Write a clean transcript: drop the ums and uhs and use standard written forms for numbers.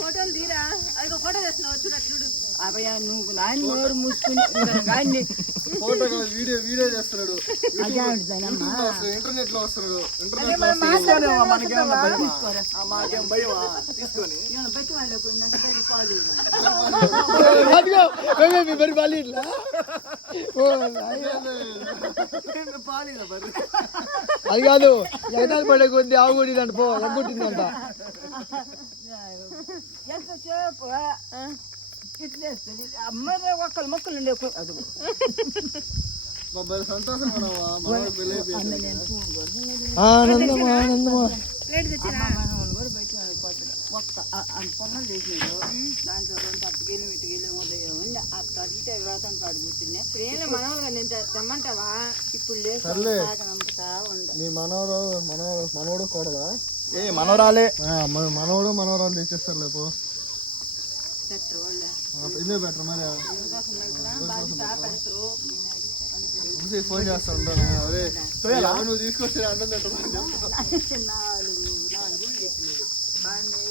ఫోటోలు తీరా అది ఫోటో తెస్తున్నావు చూడు చూడు అబ్బాయి నువ్వు నాయన నోరు మూసుకుని ఫోటో వీడియో చేస్తున్నాడు ఇంటర్నెట్ లో వస్తున్నాడు మాకేం భయమా తీసుకొని అది కాదు ఎగతాలు పడే కొద్ది ఆవుగొట్టిందంట పో ఎగ్గొట్టిందంట ఎంతసేపు ఇట్లేస్తుంది అమ్మాయి ఒక్కరు మొక్కలు ఉండే అది సంతోషం ఆనందమా ఆనందమా ప్లేట్ తెచ్చిరా కూడా బయట ఒక్క పొంగలు చేసినాడు దాంట్లో 2 పట్టుకెళ్ళి ఇటుకెళ్ళి ఉదయం అక్కడ అడిగితే వ్రతం కాడు కూర్చున్నా ఏం మనవాళ్ళగా నేను తెమ్మంటావా ఇప్పుడు లేకపోతా ఉండ నీ మనోడు కూడదా ఏ మనవరాలే మనోడు మనవరాలు తెచ్చేస్తారు లేపు పెట్టరు వాళ్ళు ఇదే బెటర్ మరి పెడతారు ఫోన్ చేస్తా ఉంటాను అదే నువ్వు తీసుకొస్తే అన్నం తింటాను 4 చెప్పినాడు బాగుంది